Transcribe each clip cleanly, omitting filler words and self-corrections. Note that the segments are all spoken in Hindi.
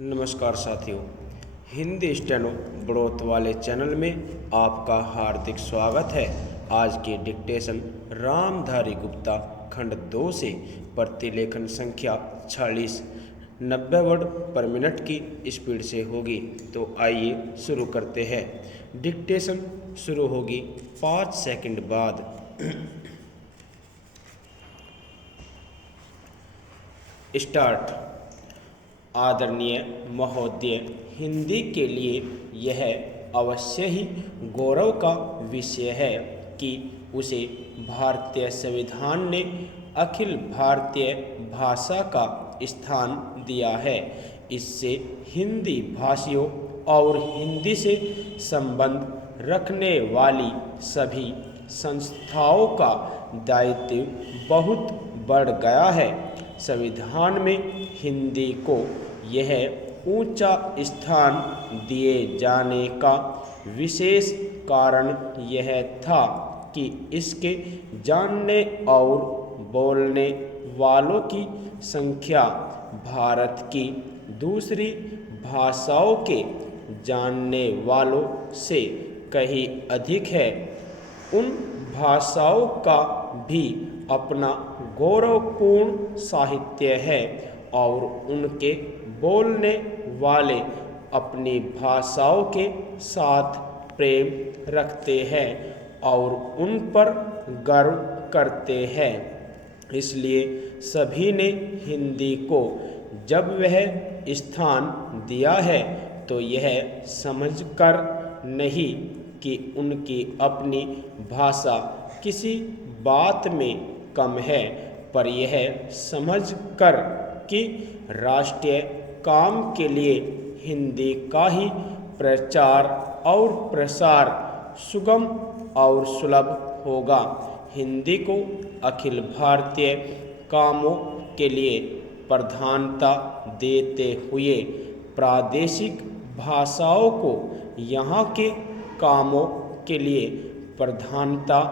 नमस्कार साथियों, हिंदी स्टेनो बढ़ोत वाले चैनल में आपका हार्दिक स्वागत है। आज की डिक्टेशन रामधारी गुप्ता खंड 2 से प्रतिलेखन संख्या 46 90 वर्ड पर मिनट की स्पीड से होगी। तो आइए शुरू करते हैं। डिक्टेशन शुरू होगी 5 सेकंड बाद। स्टार्ट। आदरणीय महोदय, हिंदी के लिए यह अवश्य ही गौरव का विषय है कि उसे भारतीय संविधान ने अखिल भारतीय भाषा का स्थान दिया है। इससे हिंदी भाषियों और हिंदी से संबंध रखने वाली सभी संस्थाओं का दायित्व बहुत बढ़ गया है। संविधान में हिंदी को यह ऊंचा स्थान दिए जाने का विशेष कारण यह था कि इसके जानने और बोलने वालों की संख्या भारत की दूसरी भाषाओं के जानने वालों से कहीं अधिक है। उन भाषाओं का भी अपना गौरवपूर्ण साहित्य है और उनके बोलने वाले अपनी भाषाओं के साथ प्रेम रखते हैं और उन पर गर्व करते हैं। इसलिए सभी ने हिंदी को जब वह स्थान दिया है तो यह समझकर नहीं कि उनकी अपनी भाषा किसी बात में कम है, पर यह समझकर कि राष्ट्रीय काम के लिए हिंदी का ही प्रचार और प्रसार सुगम और सुलभ होगा। हिंदी को अखिल भारतीय कामों के लिए प्रधानता देते हुए प्रादेशिक भाषाओं को यहाँ के कामों के लिए प्रधानता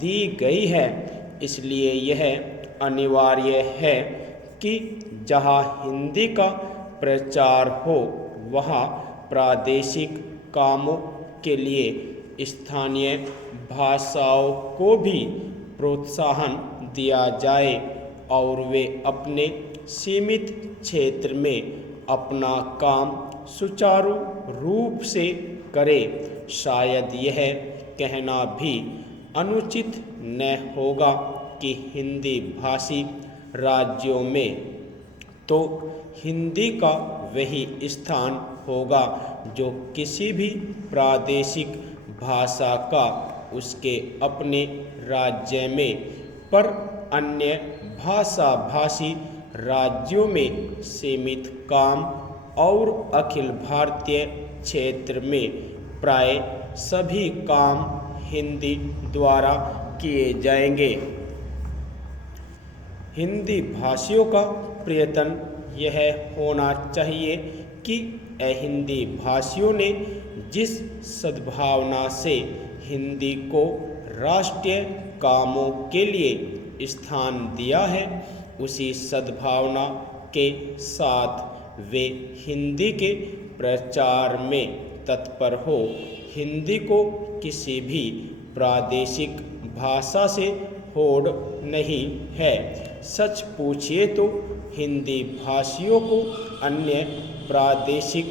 दी गई है। इसलिए यह अनिवार्य है कि जहाँ हिंदी का प्रचार हो वहाँ प्रादेशिक कामों के लिए स्थानीय भाषाओं को भी प्रोत्साहन दिया जाए और वे अपने सीमित क्षेत्र में अपना काम सुचारू रूप से करें। शायद यह कहना भी अनुचित न होगा कि हिंदी भाषी राज्यों में तो हिंदी का वही स्थान होगा जो किसी भी प्रादेशिक भाषा का उसके अपने राज्य में, पर अन्य भाषा भाषी राज्यों में सीमित काम और अखिल भारतीय क्षेत्र में प्राय सभी काम हिंदी द्वारा किए जाएंगे। हिंदी भाषियों का प्रयत्न यह होना चाहिए कि हिंदी भाषियों ने जिस सद्भावना से हिंदी को राष्ट्रीय कामों के लिए स्थान दिया है, उसी सद्भावना के साथ वे हिंदी के प्रचार में तत्पर हो। हिंदी को किसी भी प्रादेशिक भाषा से होड़ नहीं है। सच पूछिए तो हिंदी भाषियों को अन्य प्रादेशिक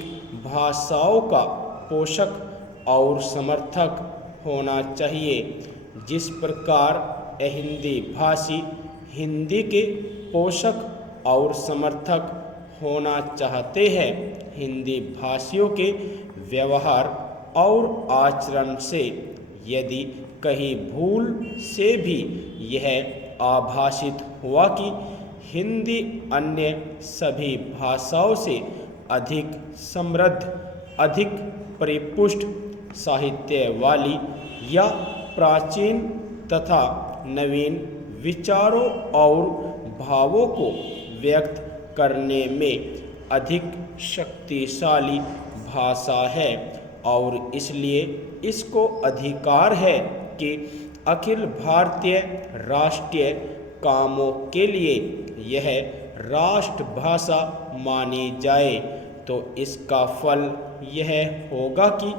भाषाओं का पोषक और समर्थक होना चाहिए। जिस प्रकार हिंदी भाषी हिंदी के पोषक और समर्थक होना चाहते हैं, हिंदी भाषियों के व्यवहार और आचरण से यदि कहीं भूल से भी यह आभासित हुआ कि हिंदी अन्य सभी भाषाओं से अधिक समृद्ध, अधिक परिपुष्ट साहित्य वाली या प्राचीन तथा नवीन विचारों और भावों को व्यक्त करने में अधिक शक्तिशाली भाषा है और इसलिए इसको अधिकार है कि अखिल भारतीय राष्ट्रीय कामों के लिए यह राष्ट्रभाषा मानी जाए तो इसका फल यह होगा कि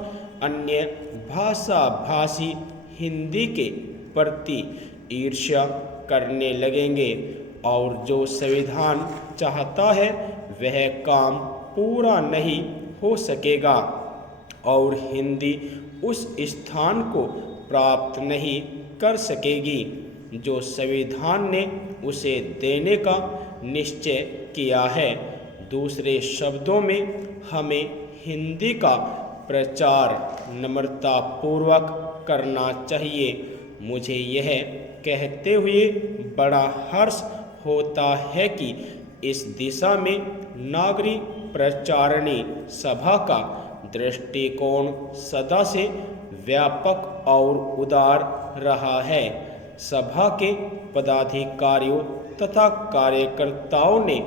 अन्य भाषा भाषी हिंदी के प्रति ईर्ष्या करने लगेंगे और जो संविधान चाहता है वह काम पूरा नहीं हो सकेगा और हिंदी उस स्थान को प्राप्त नहीं कर सकेगी जो संविधान ने उसे देने का निश्चय किया है। दूसरे शब्दों में हमें हिंदी का प्रचार नम्रतापूर्वक करना चाहिए। मुझे यह कहते हुए बड़ा हर्ष होता है कि इस दिशा में नागरिक प्रचारिणी सभा का दृष्टिकोण सदा से व्यापक और उदार रहा है। सभा के पदाधिकारियों तथा कार्यकर्ताओं ने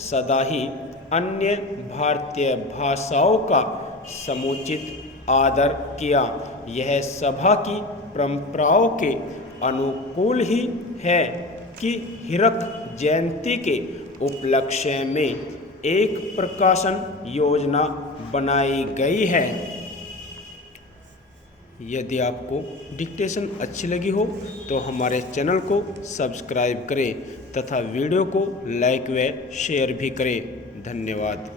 सदा ही अन्य भारतीय भाषाओं का समुचित आदर किया। यह सभा की परंपराओं के अनुकूल ही है कि हीरक जयंती के उपलक्ष्य में एक प्रकाशन योजना बनाई गई है। यदि आपको डिक्टेशन अच्छी लगी हो तो हमारे चैनल को सब्सक्राइब करें तथा वीडियो को लाइक व शेयर भी करें। धन्यवाद।